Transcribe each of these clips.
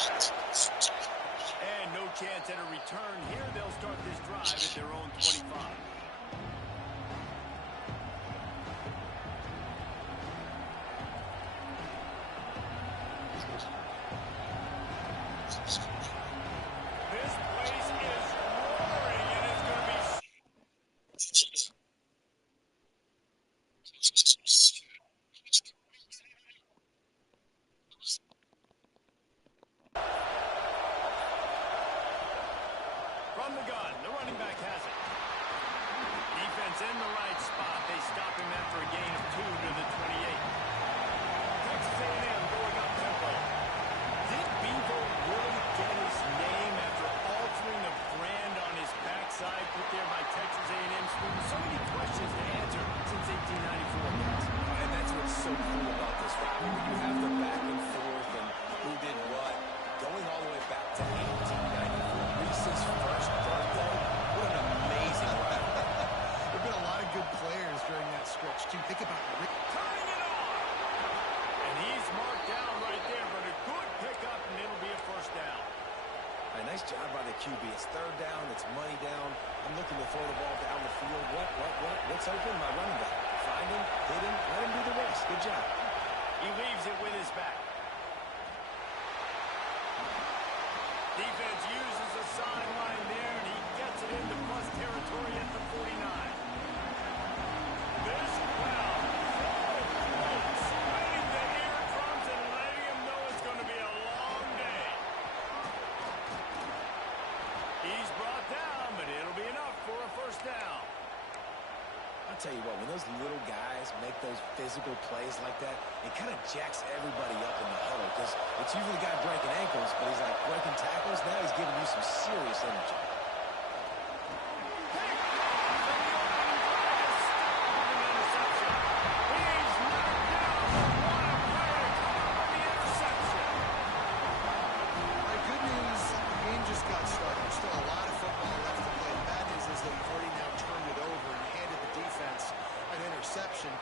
And no chance at a return here. They'll start this drive at their own 25. This place is roaring, and it's going to be... From the gun, the running back has it. Defense in the right spot. They stop him after a gain of 2 to the 28. Texas A&M going up tempo. Did Beaver really get his name after altering the brand on his backside put there by Texas A&M students? So many questions to answer since 1894, guys. And that's what's so cool about this rivalry. You have the back and forth and who did what. Going all the way back to 1894, Reese's first birthday. What an amazing rivalry. There have been a lot of good players during that stretch, too. Think about Rick. Turning it on! And he's marked down right there, but a good pickup, and it'll be a first down. A nice job by the QB. It's third down. It's money down. I'm looking to throw the ball down the field. What's open? My running back. Find him, hit him, let him do the rest. Good job. He leaves it with his back. Defense uses a sideline there, and he gets it into plus territory at the 49. This crowd spreading the eardrums and letting him know it's going to be a long day. He's brought down, but it'll be enough for a first down. I'll tell you what, when those little guys make those physical plays like that, it kind of jacks everybody up in the huddle because it's usually the guy breaking ankles, but he's like breaking tackles. Now he's giving you some serious energy.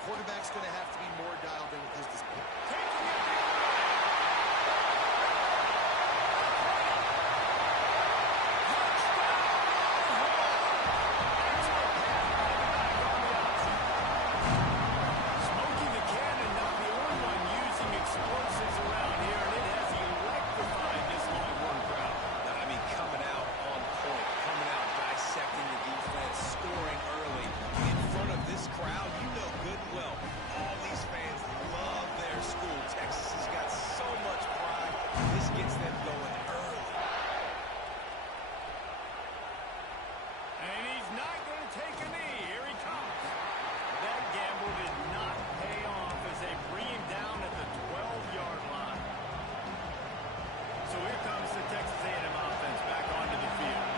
Quarterback's going to have to be more dialed in with his display. Smoking the cannon, not the only one using explosives around here, and it has electrified this Longhorn crowd. I mean, coming out on point, coming out dissecting the defense, scoring early in front of this crowd. You know good and well, all these fans love their school. Texas has got so much pride. This gets them going early. And he's not going to take a knee. Here he comes. That gamble did not pay off as they bring him down at the 12-yard line. So here comes the Texas A&M offense back onto the field.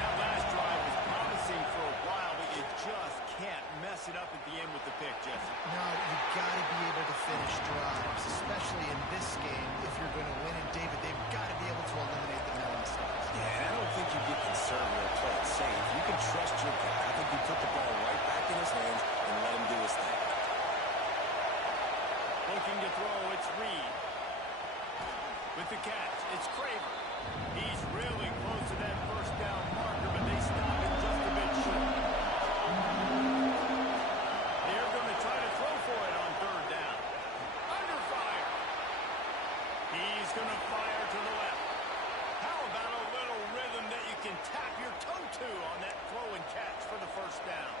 That last drive was promising for a while, but you just can't mess it up at the end with the pick, Jesse. No, you've got to be able to finish drives, especially in this game if you're going to win. And, David, they've got to be able to eliminate the mental mistakes. Yeah, and I don't think you get conservative or play it safe. You can trust your guy. I think you put the ball right back in his hands and let him do his thing. Looking to throw, it's Reed. With the catch, it's Craver. He's really close to that first down marker, but they stop it just a bit short. They're going to try to throw for it on third down. Under fire. He's going to fire to the left. How about a little rhythm that you can tap your toe to on that throw and catch for the first down?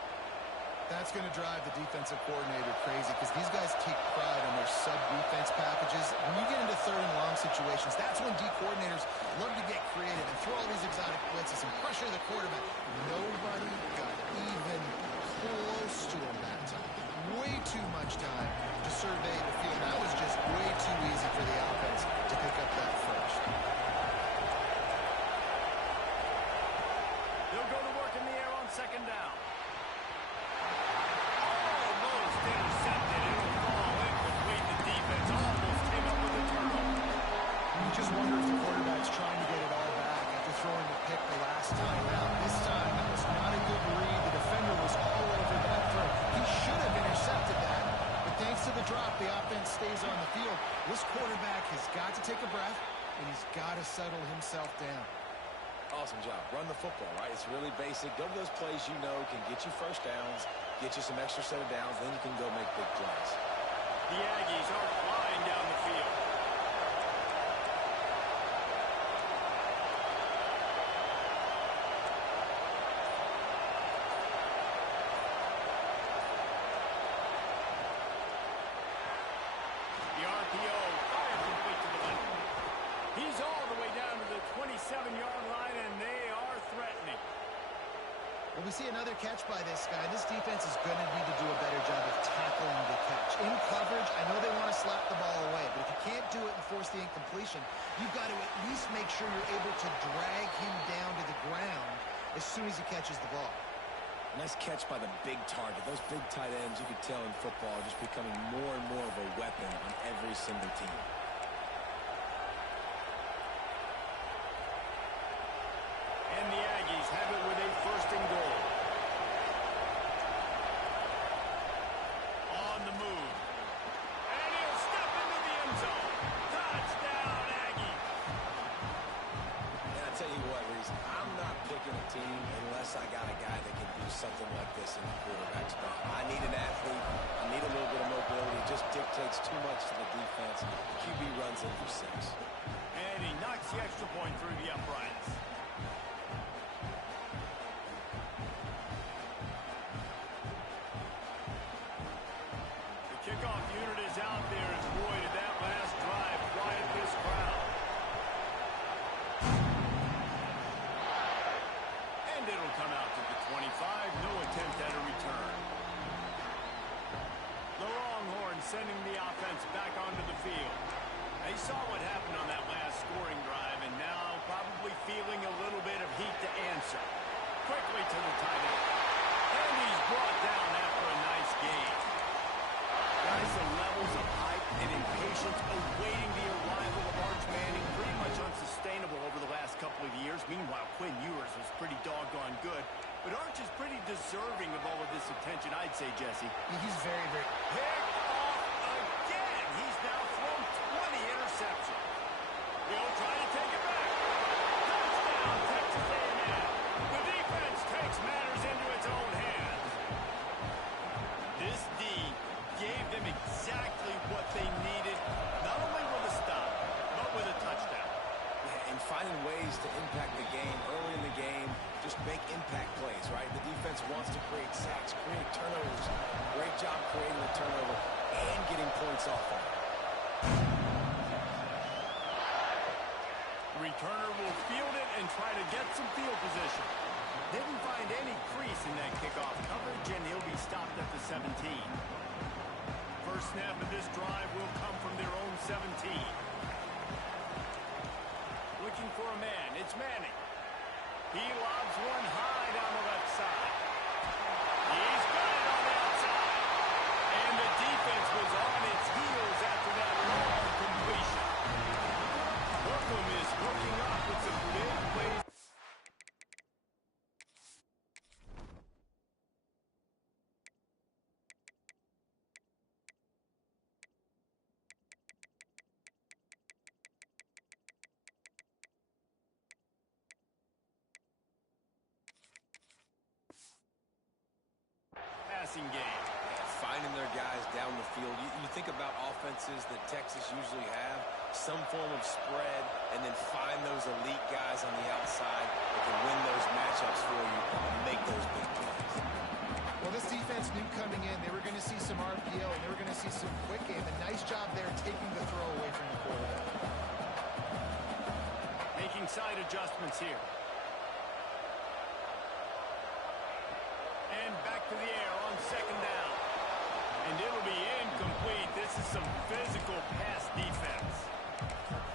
That's going to drive the defensive coordinator crazy because these guys take pride on their sub-defense packages. When you get into third and long situations, that's when D coordinators love to get creative and throw all these exotic blitzes and pressure the quarterback. Nobody got even close to him that time. Way too much time to survey the field. That was just way too easy for the offense to pick up that first. They'll go to work in the air on second down. Almost intercepted. It'll fall incomplete. The defense almost came up with a turnover. You just wonder if the quarterback's trying to get it all back after throwing the pick the last time out. This time, that was not a good read. The defender was all over that throw. He should have intercepted that, but thanks to the drop, the offense stays on the field. This quarterback has got to take a breath and he's got to settle himself down. Awesome job. Run the football, right? It's really basic. Go to those plays you know can get you first downs, get you some extra set of downs, then you can go make big plays. The Aggies are flying down the field. The RPO fires complete to the left. He's all the way down to the 27-yard line, and they are threatening. Well, we see another catch by this guy. This defense is going to need to do a better job of tackling the catch. In coverage, I know they want to slap the ball away, but if you can't do it and force the incompletion, you've got to at least make sure you're able to drag him down to the ground as soon as he catches the ball. Nice catch by the big target. Those big tight ends, you could tell in football, are just becoming more and more of a weapon on every single team. And the Aggies have it with a first and goal. On the move. And he'll step into the end zone. Touchdown, Aggie. And I tell you what, Reese, I'm not picking a team unless I got a guy that can do something like this in the quarterback spot. I need an athlete. I need a little bit of mobility. It just dictates too much to the defense. QB runs in for 6. And he knocks the extra point through the uprights. The kickoff unit is out there, and boy, did that last drive quiet this crowd. And it'll come out to the 25. No attempt at a return. The Longhorns sending the offense back onto the field. They saw what happened on that last scoring drive, and now probably feeling a little bit of heat to answer. Quickly to the tight end. And he's brought down after a nice game. Guys, the levels of hype and impatience awaiting the arrival of Arch Manning pretty much unsustainable over the last couple of years. Meanwhile, Quinn Ewers was pretty doggone good. But Arch is pretty deserving of all of this attention, I'd say, Jesse. He's very, very... Picked off again. He's now thrown 20 interceptions. He'll try to take it back. Touchdown, Texas A&M. The defense takes matters into its own hands. This D gave them exactly what they needed, not only with a stop, but with a touchdown. Yeah, and finding ways to impact the game early in the game, just make impact plays, right? The defense wants to create sacks, create turnovers. Great job creating the turnover and getting points off of it. Returner will field it and try to get some field position. Didn't find any crease in that kickoff coverage, and he'll be stopped at the 17. First snap of this drive will come from their own 17. Looking for a man. It's Manning. He lobs one high down the left side. He's got it on the outside. And the defense was on its heels after that long completion. Brooklyn is hooking up with some big plays. Passing game. Finding their guys down the field. You think about offenses that Texas usually have, some form of spread, and then find those elite guys on the outside that can win those matchups for you and make those big plays. Well, this defense knew coming in they were going to see some RPO, and they were going to see some quick game. A nice job there taking the throw away from the quarterback. Making side adjustments here. And back to the air on second down. And it'll be incomplete. This is some physical pass defense.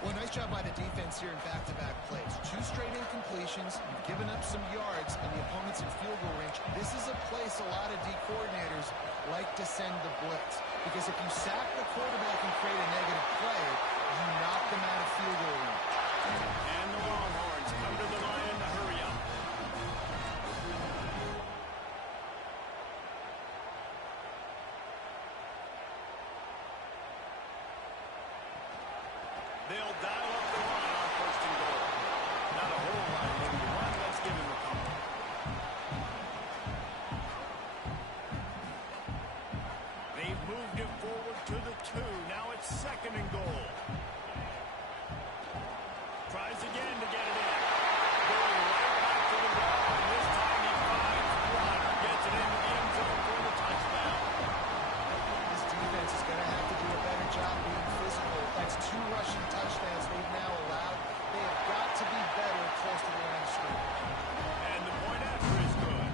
Well, nice job by the defense here in back-to-back plays. 2 straight incompletions. You've given up some yards, and the opponent's in field goal range. This is a place a lot of D coordinators like to send the blitz. Because if you sack the quarterback and create a negative play, you knock them out of field goal range. And the Longhorns come to the line to hurry up. They'll dial up the run rushing touchdowns they've now allowed. They have got to be better close to the line of scrimmage. And the point after is good.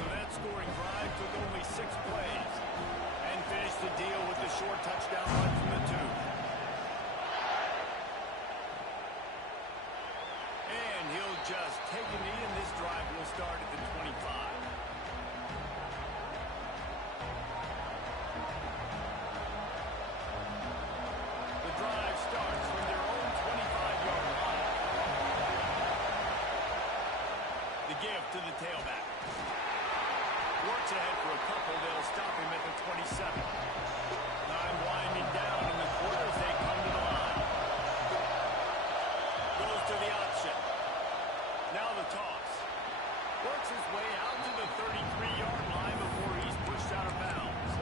So that scoring drive took only 6 plays and finished the deal with the short touchdown run from the 2. And he'll just take a knee, and this drive will start at the 25. The drive starts from their own 25-yard line. The give to the tailback. Works ahead for a couple. They'll stop him at the 27. Time winding down in the quarter as they come to the line. Goes to the option. Now the toss. Works his way out to the 33-yard line before he's pushed out of bounds.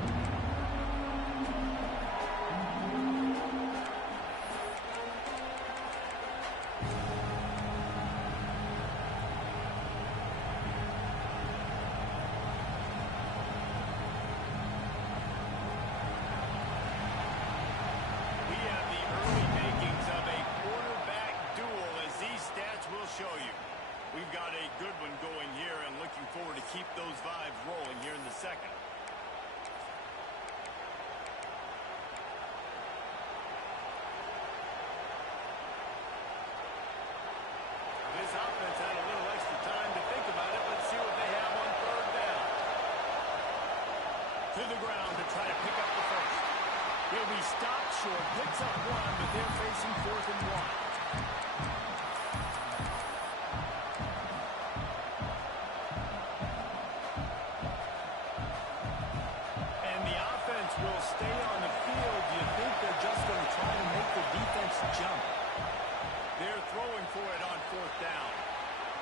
We have the early makings of a quarterback duel, as these stats will show you. We've got a good one going here, and looking forward to keep those vibes rolling here in the second. This offense had a little extra time to think about it. Let's see what they have on third down. To the ground to try to pick up the first. He'll be stopped short, picks up 1, but they're facing 4th and 1. And the offense will stay on the field. Do you think they're just going to try to make the defense jump? They're throwing for it on 4th down.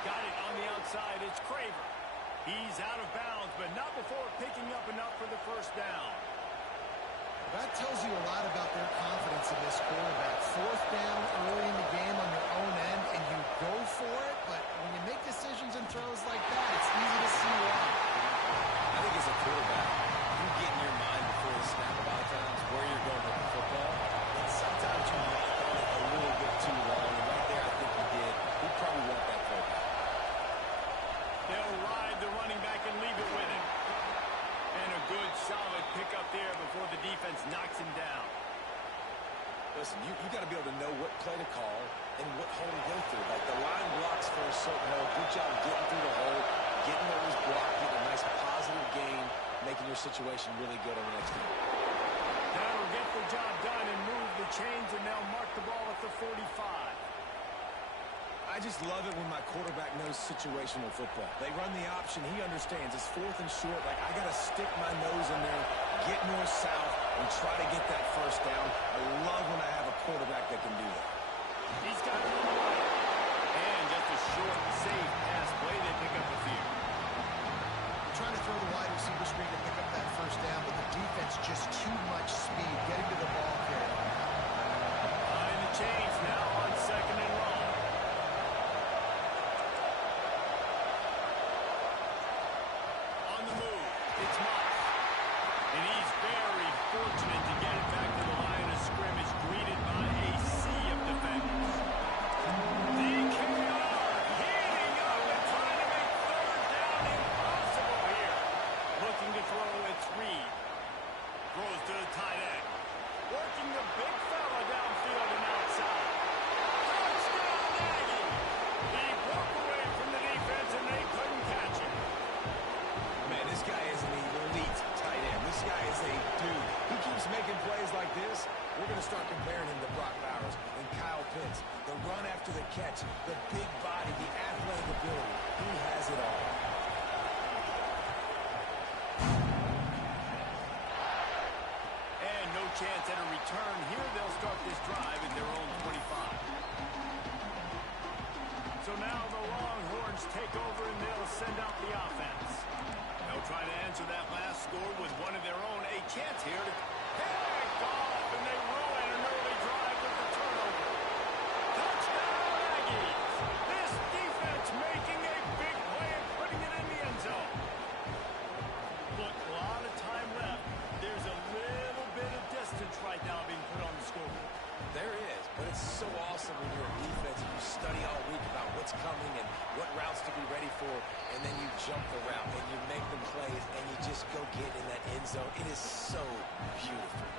Got it on the outside. It's Craver. He's out of bounds, but not before picking up enough for the first down. That tells you a lot about their confidence in this quarterback. 4th down early in the game on your own end, and you go for it, but when you make decisions and throws like that, it's easy to see why. I think as a quarterback, you get in your mind before the snap a lot of times where you're going with the football, and sometimes you lock on it a little bit too long, and right there I think he did. He probably want that throwback. They'll ride the running back and leave it with him. And a good, solid pickup there before the defense knocks him down. Listen, you got to be able to know what play to call and what hole to go through. Like the line blocks for a certain hole. Good job getting through the hole, getting where it was blocked, getting a nice positive gain, making your situation really good on the next game. That'll get the job done and move the chains, and they'll mark the ball at the 45. I just love it when my quarterback knows situational football. They run the option. He understands. It's 4th and short. Like, I got to stick my nose in there, get north-south, and try to get that first down. I love when I have a quarterback that can do that. He's got it on the way. And just a short, safe pass play. They pick up a few. Trying to throw the wide receiver screen to pick up that first down, but the defense just too much speed getting to the ball carrier. Behind the chains now on 2nd and long. On the move, it's Moss. And he's very fortunate to get it back to the line of scrimmage, greeted by a sea of defenders. DKR heating up and trying to make third down impossible here. Looking to throw, it's Reed. Throws to the tight end. Working the big fella downfield and outside. Touchdown, Aggie! He broke away from the defense and they couldn't catch him. Man, this guy is an elite tight end. This guy is a dude. He keeps making plays like this. We're going to start comparing him to Brock Bowers and Kyle Pitts. The run after the catch, the big body, the athletic ability. He has it all. And no chance at a return here. They'll start this drive at their own 25. So now the Longhorns take over and they'll send out the offense. They'll try to answer that last score with one of their own. A chance here to pick off, and they ruin an early drive with the turnover. Touchdown, Aggies! This defense making a big play and putting it in the end zone. Look, a lot of time left. There's a little bit of distance right now being put on the scoreboard. There But it's so awesome when you're a defense and you study all week about what's coming and what routes to be ready for, and then you jump the route and you make the plays and you just go get in that end zone. It is so beautiful.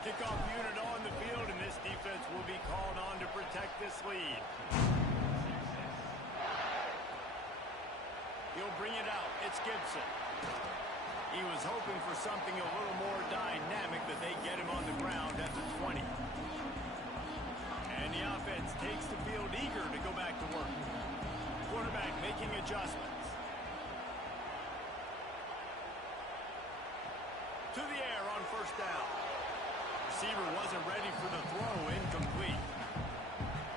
Kickoff unit on the field, and this defense will be called on to protect this lead. He'll bring it out. It's Gibson. He was hoping for something a little more dynamic, but they get him on the ground at the 20. And the offense takes the field eager to go back to work. Quarterback making adjustments. To the air on first down. Receiver wasn't ready for the throw, incomplete.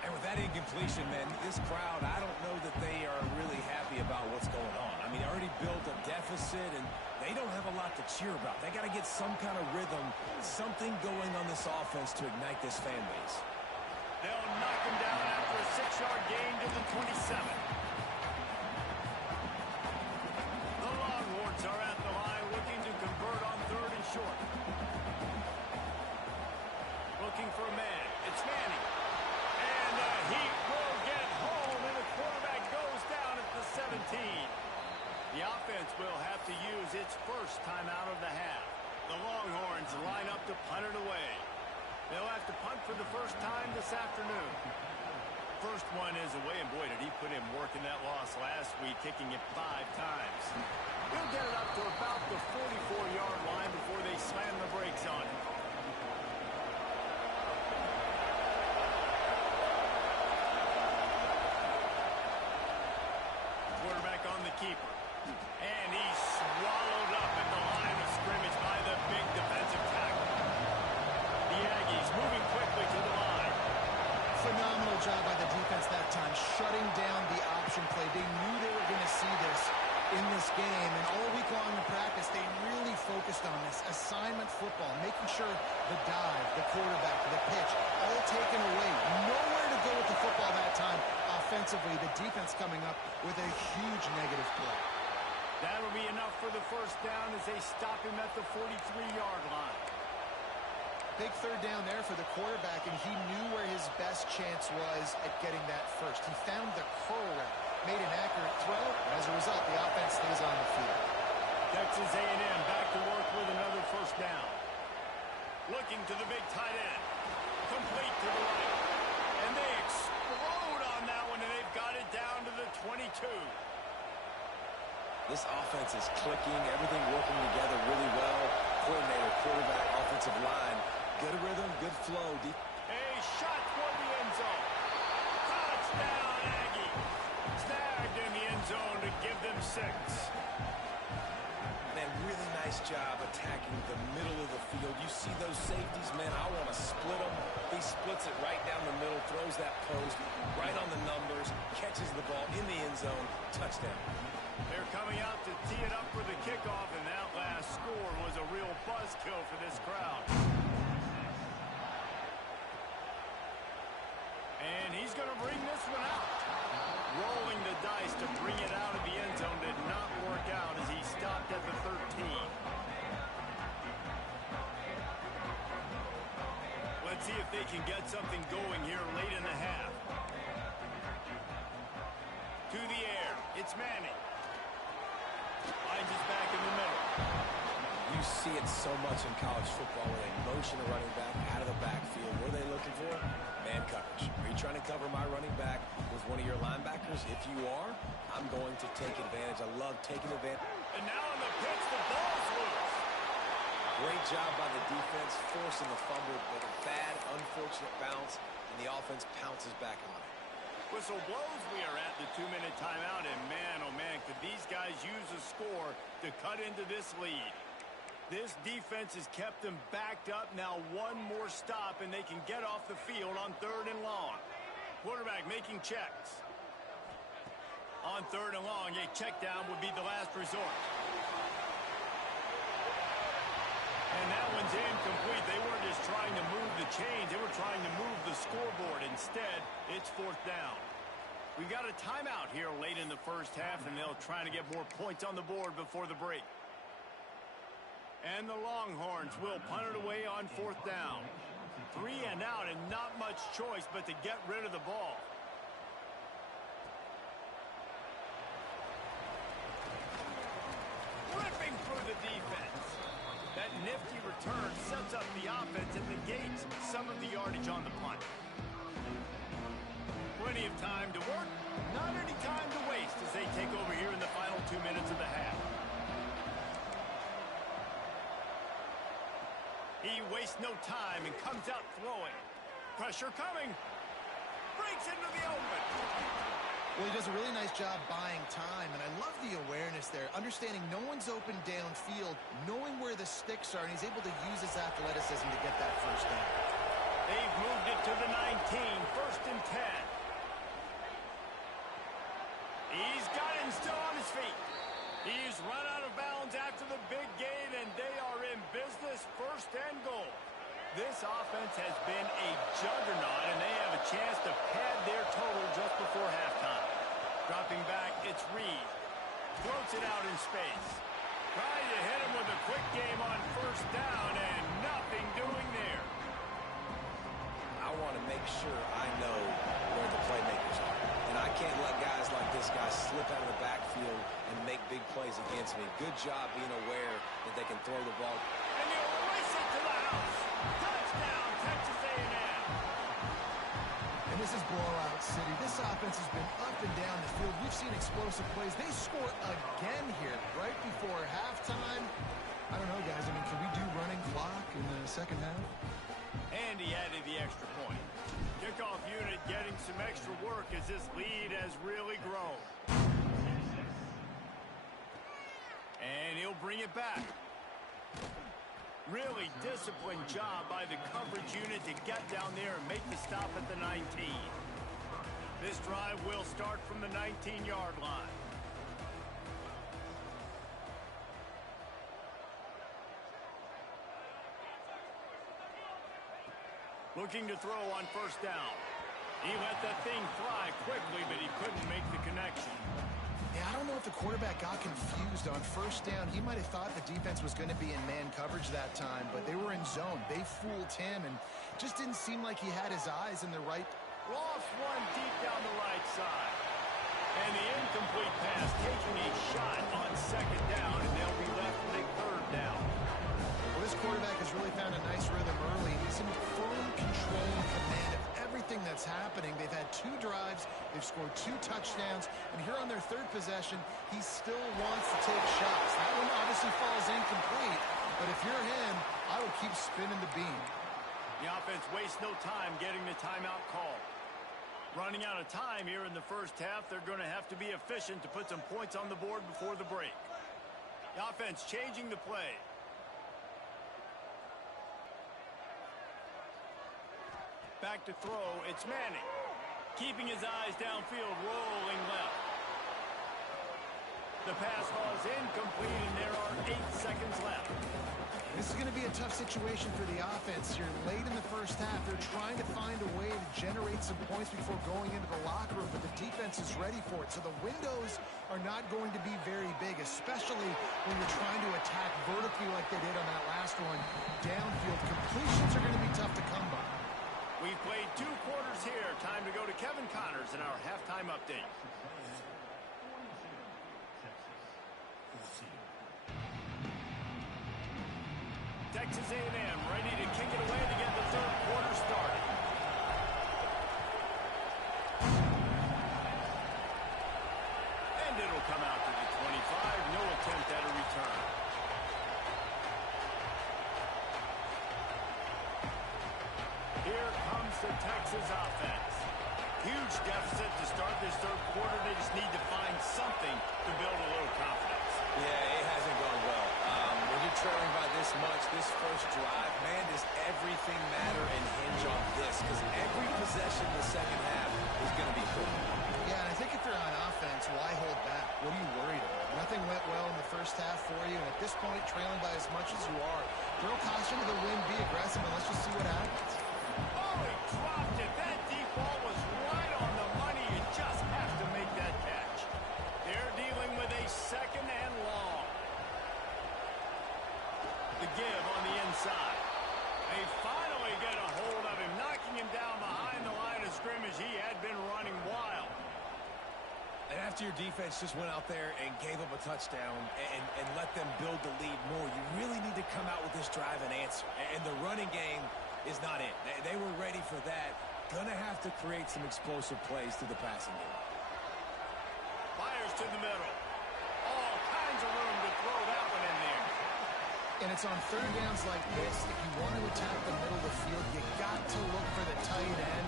And with that incompletion, man, this crowd, I don't know that they are really happy about what's going on. I mean, already built a deficit, and they don't have a lot to cheer about. They got to get some kind of rhythm, something going on this offense to ignite this fan base. They'll knock him down after a 6-yard gain to the 27. The Longhorns are at the line looking to convert on 3rd and short. Looking for a man. It's Manning. And the Heat will get home, and the quarterback goes down at the 17. The offense will have to use its first timeout of the half. The Longhorns line up to punt it away. They'll have to punt for the first time this afternoon. First one is away, and boy, did he put in work in that loss last week, kicking it 5 times. He'll get it up to about the 44-yard line before they slam the brakes on it. Quarterback on the keeper. And he's swallowed up at the line of scrimmage by the big defensive tackle. The Aggies moving quickly to the line. Phenomenal job by the defense that time, shutting down the option play. They knew they were going to see this in this game, and all week long in practice, they really focused on this assignment football, making sure the dive, the quarterback, the pitch, all taken away. Nowhere to go with the football that time offensively. The defense coming up with a huge negative play. That'll be enough for the first down as they stop him at the 43-yard line. Big 3rd down there for the quarterback, and he knew where his best chance was at getting that first. He found the curl route, made an accurate throw, and as a result, the offense stays on the field. Texas A&M back to work with another first down. Looking to the big tight end. Complete to the right. And they explode on that one, and they've got it down to the 22. This offense is clicking, everything working together really well. Coordinator, quarterback, offensive line. Good rhythm, good flow. A shot toward the end zone. Touchdown, Aggie. Snagged in the end zone to give them 6. Man, really nice job attacking the middle of the field. You see those safeties, man, I want to split them. He splits it right down the middle, throws that post right on the numbers, catches the ball in the end zone, touchdown. They're coming out to tee it up for the kickoff, and that last score was a real buzzkill for this crowd. And he's going to bring this one out. Rolling the dice to bring it out of the end zone did not work out as he stopped at the 13. Let's see if they can get something going here late in the half. To the air, it's Manning. Finds his back in the middle. You see it so much in college football where they motion a running back out of the backfield. What are they looking for? Man coverage. Are you trying to cover my running back with one of your linebackers? If you are, I'm going to take advantage. I love taking advantage. And now on the pitch, the ball's loose. Great job by the defense, forcing the fumble, but a bad, unfortunate bounce, and the offense pounces back on it. Whistle blows. We are at the 2-minute timeout, and man, oh man, could these guys use a score to cut into this lead. This defense has kept them backed up. Now one more stop, and they can get off the field on 3rd and long. Quarterback making checks. On 3rd and long, a check down would be the last resort. And that one's incomplete. They weren't just trying to move the chains. They were trying to move the scoreboard. Instead, it's 4th down. We've got a timeout here late in the first half, and they'll try to get more points on the board before the break. And the Longhorns will punt it away on 4th down. 3 and out and not much choice but to get rid of the ball. Ripping through the defense. That nifty return sets up the offense and negates some of the yardage on the punt. Plenty of time to work, not any time to waste as they take over here in the final 2 minutes of the half. He wastes no time and comes out throwing. Pressure coming. Breaks into the open. Well, he does a really nice job buying time, and I love the awareness there, understanding no one's open downfield, knowing where the sticks are, and he's able to use his athleticism to get that first down. They've moved it to the 19, 1st and 10. He's got him still on his feet. He's run out of bounds after the big gain, and they are in business, 1st and goal. This offense has been a juggernaut, and they have a chance to pad their total just before halftime. Dropping back, it's Reed. Floats it out in space. Trying to hit him with a quick game on 1st down, and nothing doing there. I want to make sure I know where the playmakers are. And I can't let guys like this guy slip out of the backfield and make big plays against me. Good job being aware that they can throw the ball. And he'll race it to the house. Touchdown, Texas A&M. And this is blowout city. This offense has been up and down the field. We've seen explosive plays. They score again here right before halftime. I don't know, guys. I mean, can we do running clock in the second half? And he added the extra point. Kickoff unit getting some extra work as this lead has really grown. And he'll bring it back. Really disciplined job by the coverage unit to get down there and make the stop at the 19. This drive will start from the 19-yard line. Looking to throw on 1st down. He let that thing fly quickly, but he couldn't make the connection. Yeah, I don't know if the quarterback got confused on 1st down. He might have thought the defense was going to be in man coverage that time, but they were in zone. They fooled him and just didn't seem like he had his eyes in the right. Lost one deep down the right side. And the incomplete pass taking a shot on 2nd down, and they'll be left with a 3rd down. Well, this quarterback has really found a nice rhythm early. He's in firm control and command of everything that's happening. They've had 2 drives. They've scored 2 touchdowns. And here on their 3rd possession, he still wants to take shots. That one obviously falls incomplete. But if you're him, I would keep spinning the beam. The offense wastes no time getting the timeout call. Running out of time here in the 1st half, they're going to have to be efficient to put some points on the board before the break. The offense changing the play. Back to throw, it's Manning. Keeping his eyes downfield, rolling left. The pass falls incomplete, and there are 8 seconds left. This is going to be a tough situation for the offense here. Late in the 1st half, they're trying to find a way to generate some points before going into the locker room, but the defense is ready for it. So the windows are not going to be very big, especially when you're trying to attack vertically like they did on that last one. Downfield completions are going to be tough to come by. We've played 2 quarters here. Time to go to Kevin Connors in our halftime update. Texas A&M ready to kick it away to get the 3rd quarter started. And it'll come out to the 25. No attempt at a return. Here comes the Texas offense. Huge deficit to start this 3rd quarter. They just need to find something to build a little confidence. Yeah, it hasn't gone well. When you're trailing by this much, this 1st drive, man, does everything matter and hinge on this? Because every possession in the 2nd half is going to be good. Yeah, and I think if you're on offense, why hold back? What are you worried about? Nothing went well in the 1st half for you, and at this point, trailing by as much as you are, throw caution to the wind, be aggressive, and let's just see what happens. Oh, he dropped it. That deep ball was right on the money. You just have to make that catch. They're dealing with a 2nd and long. The give on the inside. They finally get a hold as he had been running wild. And after your defense just went out there and gave up a touchdown and let them build the lead more, you really need to come out with this drive and answer. And the running game is not it. They were ready for that. Gonna have to create some explosive plays through the passing game. Fires to the middle. All kinds of room to throw that one in there. And it's on third downs like this. If you want to attack the middle of the field, you got to look for the tight end.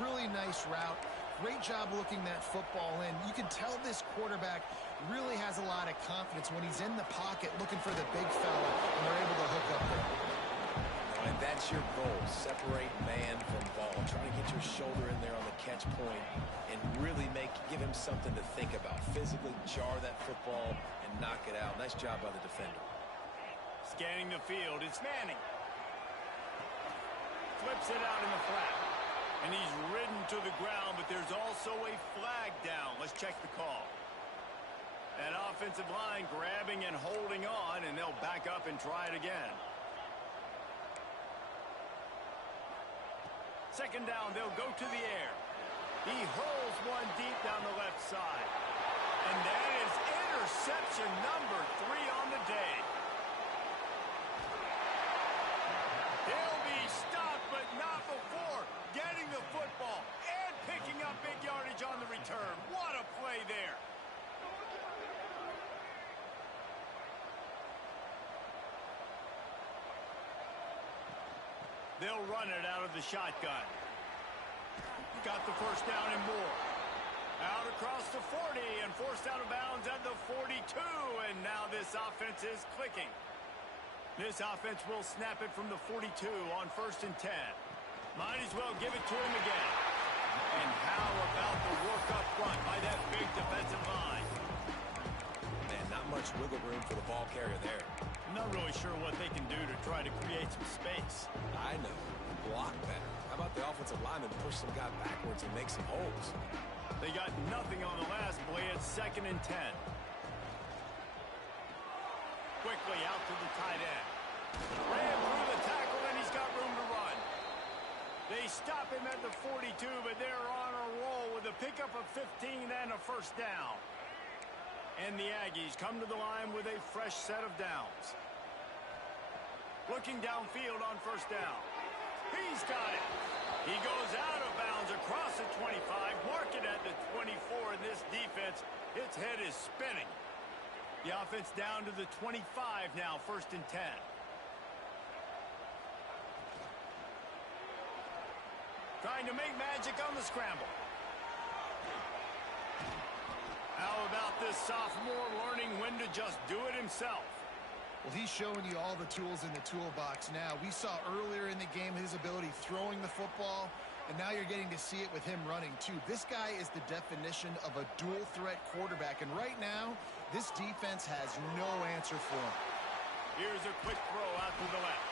Really nice route. Great job looking that football in. You can tell this quarterback really has a lot of confidence when he's in the pocket looking for the big fella, and they're able to hook up there. And that's your goal. Separate man from ball. Try to get your shoulder in there on the catch point and really give him something to think about. Physically jar that football and knock it out. Nice job by the defender. Scanning the field, it's Manning. Flips it out in the flat. And he's ridden to the ground, but there's also a flag down. Let's check the call. That offensive line grabbing and holding on, and they'll back up and try it again. Second down, they'll go to the air. He hurls one deep down the left side. And that is interception number 3 on the day. He'll be stopped, but not before getting the football and picking up big yardage on the return. What a play there. They'll run it out of the shotgun. Got the first down and more. Out across the 40 and forced out of bounds at the 42. And now this offense is clicking. This offense will snap it from the 42 on 1st and 10. Might as well give it to him again. And how about the work up front by that big defensive line? Man, not much wiggle room for the ball carrier there. I'm not really sure what they can do to try to create some space. I know. Block better. How about the offensive lineman push some guy backwards and make some holes? They got nothing on the last play at 2nd and 10. Quickly out to the tight end. Ran through the tackle, and he's got room to run. They stop him at the 42, but they're on a roll with a pickup of 15 and a first down. And the Aggies come to the line with a fresh set of downs. Looking downfield on 1st down. He's got it. He goes out of bounds across the 25, mark it at the 24, and this defense, its head is spinning. The offense down to the 25 now, 1st and 10. Trying to make magic on the scramble. How about this sophomore learning when to just do it himself? Well, he's showing you all the tools in the toolbox now. We saw earlier in the game his ability throwing the football, and now you're getting to see it with him running, too. This guy is the definition of a dual-threat quarterback, and right now, this defense has no answer for him. Here's a quick throw out to the left,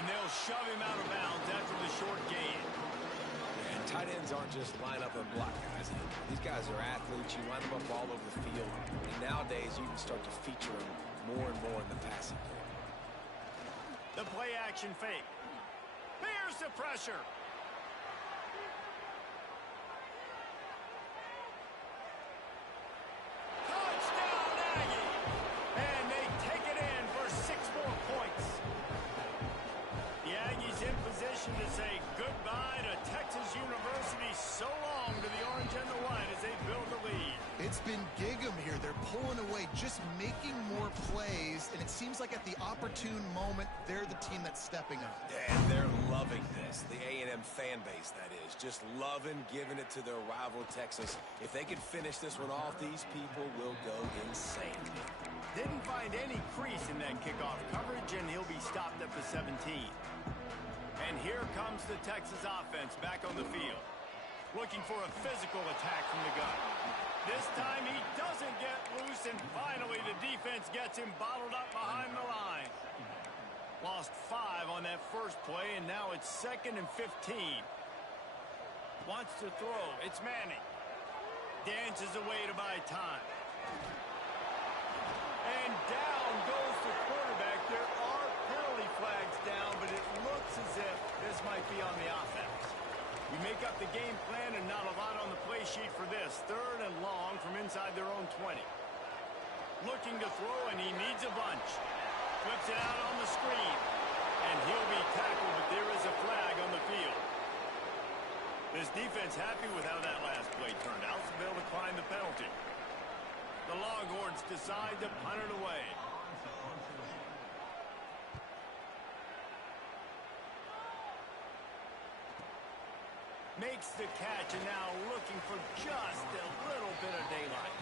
and they'll shove him out of bounds after the short gain. And tight ends aren't just line up and block guys. These guys are athletes. You line them up all over the field, and nowadays you can start to feature them more and more in the passing game. The play-action fake. Here's the pressure. Touchdown, Aggie! And they take it in for 6 more points. The Aggies in position to say goodbye to Texas University. So long to the orange and the white as they build the lead. It's been Gig'em here. They're pulling away, just making more plays, and it seems like at the opportune moment, they're the team that's stepping up. And they're loving this. The A&M fan base, that is. Just loving giving it to their rival, Texas. If they can finish this one off, these people will go insane. Didn't find any crease in that kickoff coverage, and he'll be stopped at the 17. And here comes the Texas offense back on the field, looking for a physical attack from the gun. This time he doesn't get loose, and finally the defense gets him bottled up behind the line. Lost 5 on that first play, and now it's 2nd and 15. Wants to throw. It's Manning. Dances away to buy time. And down goes the quarterback. There are penalty flags down, but it looks as if this might be on the offense. We make up the game plan and not a lot on the play sheet for this. 3rd and long from inside their own 20. Looking to throw, and he needs a bunch. Flips it out on the screen. And he'll be tackled, but there is a flag on the field. This defense happy with how that last play turned out, so they'll decline the penalty. The Longhorns decide to punt it away. Makes the catch, and now looking for just a little bit of daylight.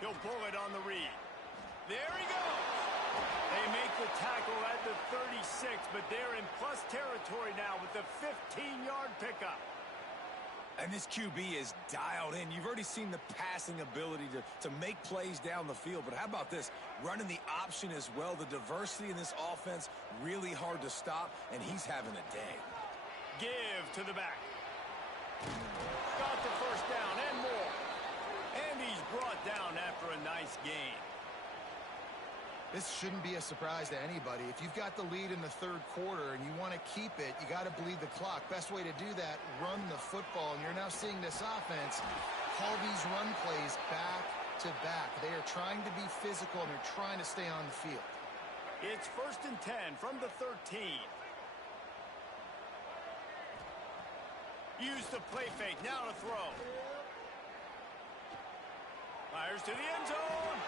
He'll pull it on the read. There he goes. They make the tackle at the 36, but they're in plus territory now with the 15-yard pickup. And this QB is dialed in. You've already seen the passing ability to make plays down the field. But how about this? Running the option as well. The diversity in this offense, really hard to stop, and he's having a day. Give to the back. Got the first down and more. And he's brought down after a nice gain. This shouldn't be a surprise to anybody. If you've got the lead in the 3rd quarter and you want to keep it, you got to bleed the clock. Best way to do that, run the football. And you're now seeing this offense call these run plays back to back. They are trying to be physical, and they're trying to stay on the field. It's 1st and 10 from the 13. Use the play fake. Now to throw. Fires to the end zone.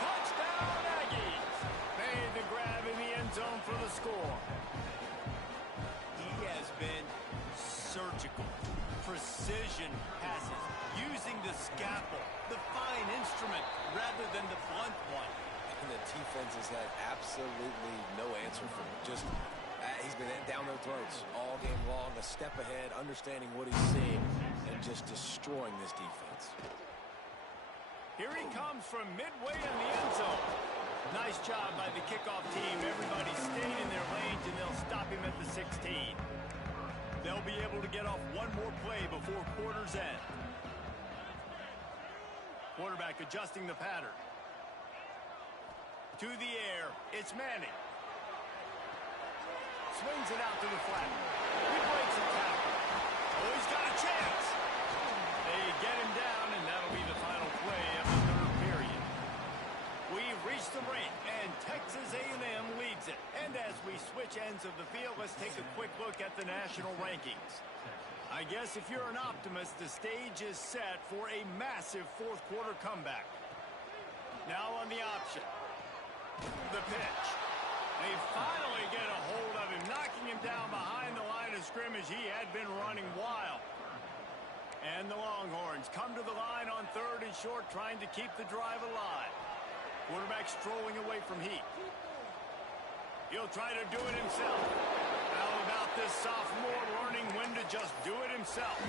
Touchdown, Aggies. Made the grab in the end zone for the score. He has been surgical. Precision passes. Using the scalpel, the fine instrument, rather than the blunt one. And the defense has had absolutely no answer for him. Just, he's been down their throats all game long, a step ahead, understanding what he's seeing, and just destroying this defense. Here he comes from midway in the end zone. Nice job by the kickoff team. Everybody stayed in their lanes, and they'll stop him at the 16. They'll be able to get off one more play before quarter's end. Quarterback adjusting the pattern. To the air, it's Manning. Swings it out to the flat. He breaks a tackle. Oh, he's got a chance. They get him down, and that'll be the final play of the 3rd period. We've reached the break, and Texas A&M leads it. And as we switch ends of the field, let's take a quick look at the national rankings. I guess if you're an optimist, the stage is set for a massive 4th quarter comeback. Now on the option. The pitch. They finally get a hold of him, knocking him down behind the line of scrimmage. He had been running wild. And the Longhorns come to the line on 3rd and short, trying to keep the drive alive. Quarterback strolling away from Heat. He'll try to do it himself. How about this sophomore learning when to just do it himself?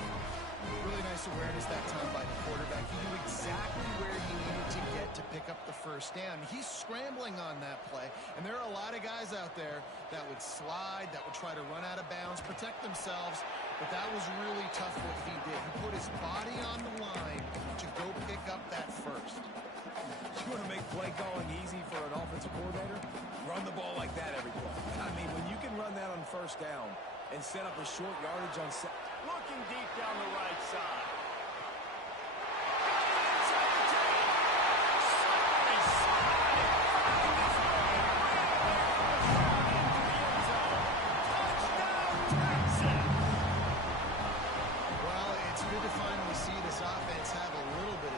Really nice awareness that time by the quarterback. He knew exactly where he needed to get to pick up the first down. He's scrambling on that play, and there are a lot of guys out there that would slide, that would try to run out of bounds, protect themselves, but that was really tough what he did. He put his body on the line to go pick up that first. You want to make play calling easy for an offensive coordinator? Run the ball like that every play. I mean, when you can run that on first down and set up a short yardage on set. Looking deep down the right side.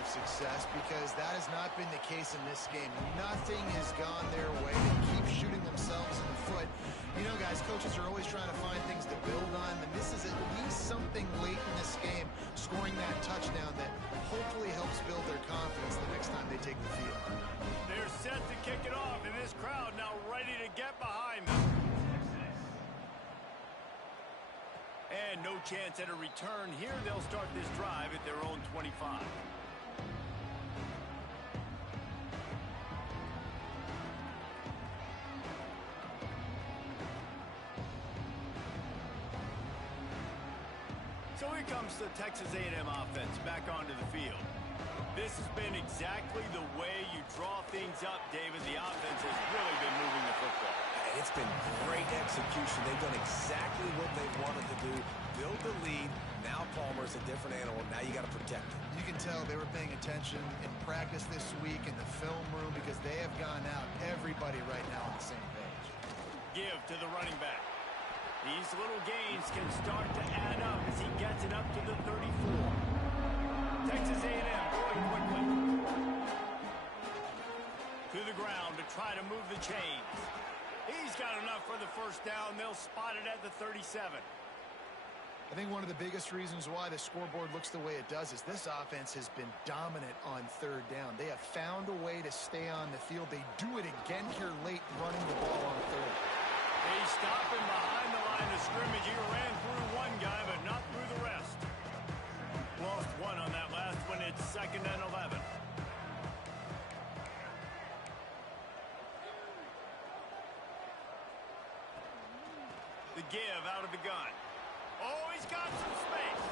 Success, because that has not been the case in this game. Nothing has gone their way. They keep shooting themselves in the foot. You know, guys, coaches are always trying to find things to build on, and this is at least something late in this game, scoring that touchdown that hopefully helps build their confidence the next time they take the field. They're set to kick it off, and this crowd now ready to get behind them. And no chance at a return here. They'll start this drive at their own 25. So here comes the Texas A&M offense back onto the field. This has been exactly the way you draw things up, David. The offense has really been moving the football. And it's been great execution. They've done exactly what they wanted to do. Build the lead. Now Palmer's a different animal. Now you got to protect him. You can tell they were paying attention in practice this week in the film room because they have gone out, everybody right now on the same page. Give to the running back. These little gains can start to add up as he gets it up to the 34. Texas A&M going quickly. To the ground to try to move the chains. He's got enough for the first down. They'll spot it at the 37. I think one of the biggest reasons why the scoreboard looks the way it does is this offense has been dominant on third down. They have found a way to stay on the field. They do it again here late running the ball on third. They stop him behind the line of scrimmage. He ran through one guy, but not through the rest. Lost one on that last one. It's 2nd and 11. The give out of the gun. Oh, he's got some space.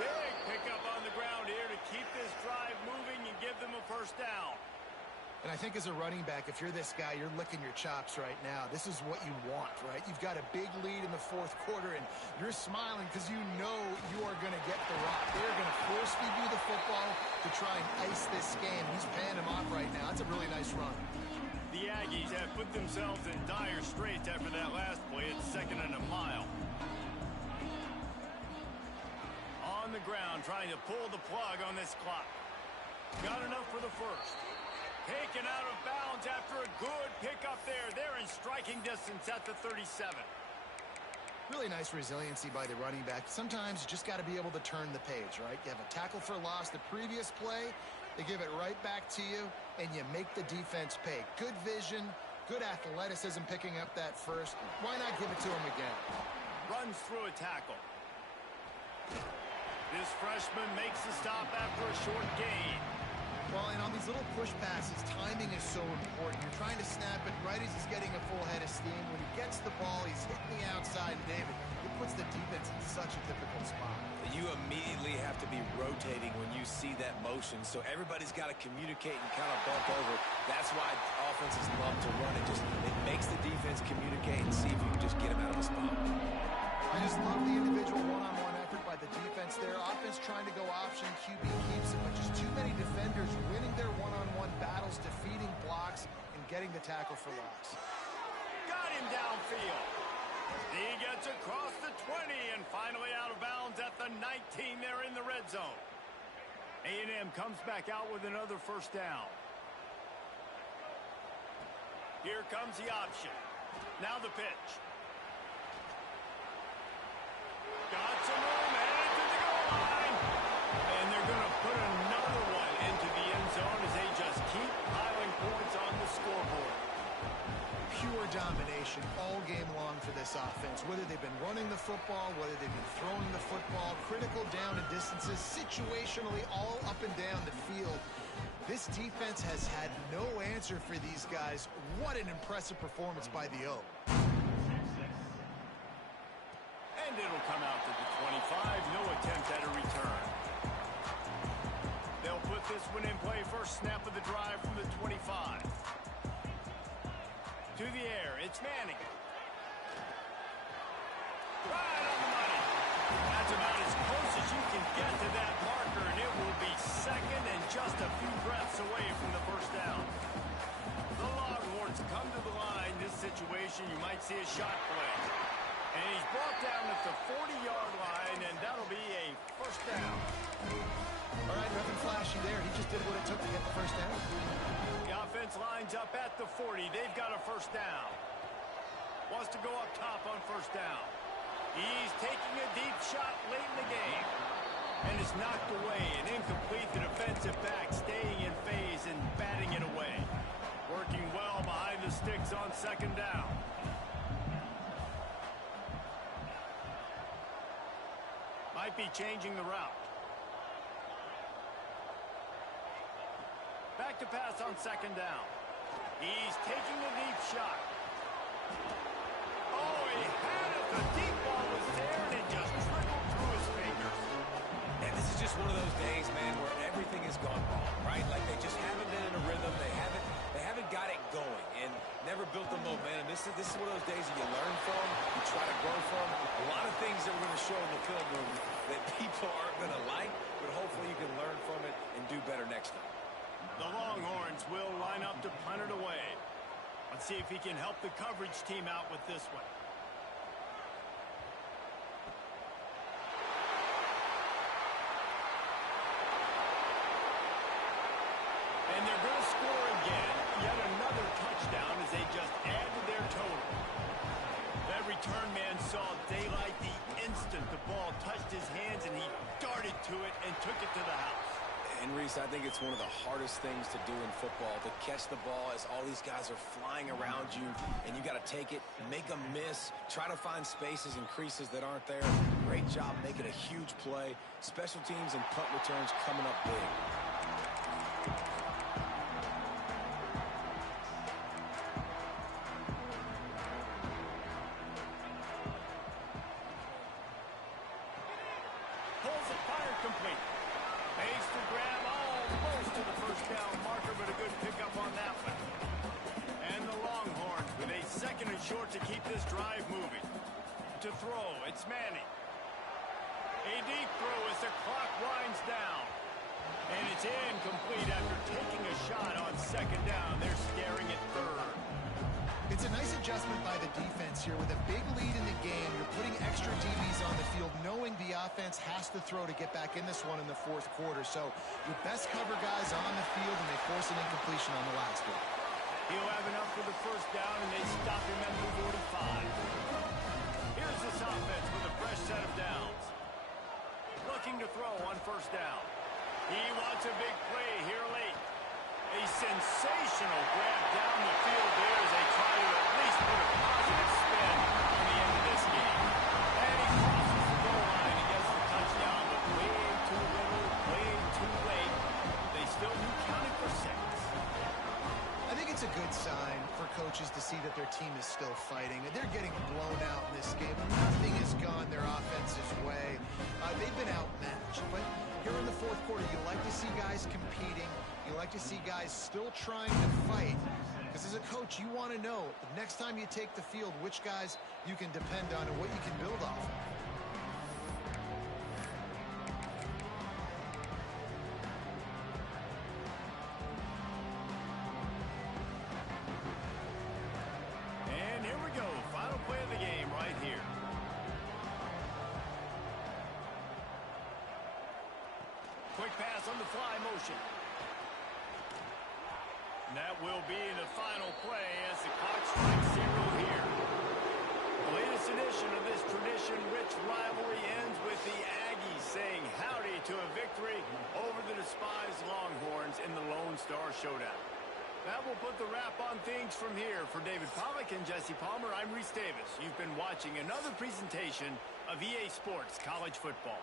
Big pickup on the ground here to keep this drive moving and give them a first down. And I think as a running back, if you're this guy, you're licking your chops right now. This is what you want, right? You've got a big lead in the fourth quarter, and you're smiling because you know you are going to get the rock. They're going to force feed you the football to try and ice this game. He's paying him off right now. It's a really nice run. The Aggies have put themselves in dire straits after that last play. It's 2nd and a mile. On the ground, trying to pull the plug on this clock. Got enough for the first. Taken out of bounds after a good pickup there. They're in striking distance at the 37. Really nice resiliency by the running back. Sometimes you just got to be able to turn the page, right? You have a tackle for loss the previous play. They give it right back to you, and you make the defense pay. Good vision, good athleticism picking up that first. Why not give it to him again? Runs through a tackle. This freshman makes the stop after a short gain. Well, and on these little push passes, timing is so important. You're trying to snap it right as he's getting a full head of steam. When he gets the ball, he's hitting the outside, and David, it puts the defense in such a difficult spot. You immediately have to be rotating when you see that motion, so everybody's got to communicate and kind of bump over. That's why offenses love to run it. It makes the defense communicate and see if you can just get him out of a spot. I just love the individual one-on-one effort by the defense there. Offense trying to go option, QB keeps it, but just too many defenders winning their one-on-one battles, defeating blocks, and getting the tackle for loss. Got him downfield. He gets across the 20 and finally out of bounds at the 19. They're in the red zone. A&M comes back out with another first down. Here comes the option. Now the pitch. Got some room, headed to the goal line. And they're going to put another one into the end zone as they just keep piling points on the scoreboard. Pure domination all game long for this offense. Whether they've been running the football, whether they've been throwing the football, critical down and distances, situationally all up and down the field. This defense has had no answer for these guys. What an impressive performance by the O. And it'll come out to the 25. No attempt at a return. They'll put this one in play. First snap of the drive from the 25. To the air, it's Manning. Right on the money. That's about as close as you can get to that marker, and it will be second and just a few breaths away from the first down. The Longhorns come to the line. This situation, you might see a shot play. And he's brought down at the 40-yard line, and that'll be a first down. All right, nothing flashy there. He just did what it took to get the first down. The offense lines up at the 40. They've got a first down. Wants to go up top on first down. He's taking a deep shot late in the game. And it's knocked away and incomplete. The defensive back staying in phase and batting it away. Working well behind the sticks on second down. Might be changing the route. Back to pass on second down. He's taking a deep shot. Oh, he had it. The deep ball was there, and it just trickled through his fingers. And this is just one of those days, man, where everything has gone wrong, right? Like they just haven't been in a rhythm. They haven't got it going and never built the momentum. This is one of those days that you learn from, you try to grow from. A lot of things that we're going to show in the film room that people aren't going to like, but hopefully you can learn from it and do better next time. The Longhorns will line up to punt it away. Let's see if he can help the coverage team out with this one. And they're going to score again. Yet another touchdown as they just add to their total. That return man saw daylight the instant the ball touched his hands, and he darted to it and took it to the house. And, Reese, I think it's one of the hardest things to do in football, to catch the ball as all these guys are flying around you, and you got to take it, make a miss, try to find spaces and creases that aren't there. Great job making a huge play. Special teams and punt returns coming up big. Pulls it, fire complete. Base to grab almost to the first down marker, but a good pickup on that one. And the Longhorns with a second and short to keep this drive moving. To throw, it's Manning. A deep throw as the clock winds down. And it's incomplete after taking a shot on second down. They're staring at third. It's a nice adjustment by the defense here. With a big lead in the game, you're putting extra DBs on the field, knowing the offense has to throw to get back in this one in the fourth quarter. So your best cover guys on the field, and they force an incompletion on the last one. He'll have enough for the first down, and they stop him at the 45. Here's this offense with a fresh set of downs. Looking to throw on first down. He wants a big play here late. A sensational grab down the field there as they try to at least put a positive spin on the end of this game. And he crosses the goal line and gets the touchdown, but way too little, way too late. They still do counting for 6. I think it's a good sign for coaches to see that their team is still fighting. They're getting blown out in this game. Nothing has gone their offense's way. They've been outmatched, but here in the fourth quarter, you like to see guys competing. You like to see guys still trying to fight. Because as a coach, you want to know the next time you take the field which guys you can depend on and what you can build off of. And here we go. Final play of the game right here. Quick pass on the fly motion. That will be the final play as the clock strikes 0 here. The latest edition of this tradition-rich rivalry ends with the Aggies saying howdy to a victory over the despised Longhorns in the Lone Star Showdown. That will put the wrap on things from here. For David Pollack and Jesse Palmer, I'm Reese Davis. You've been watching another presentation of EA Sports College Football.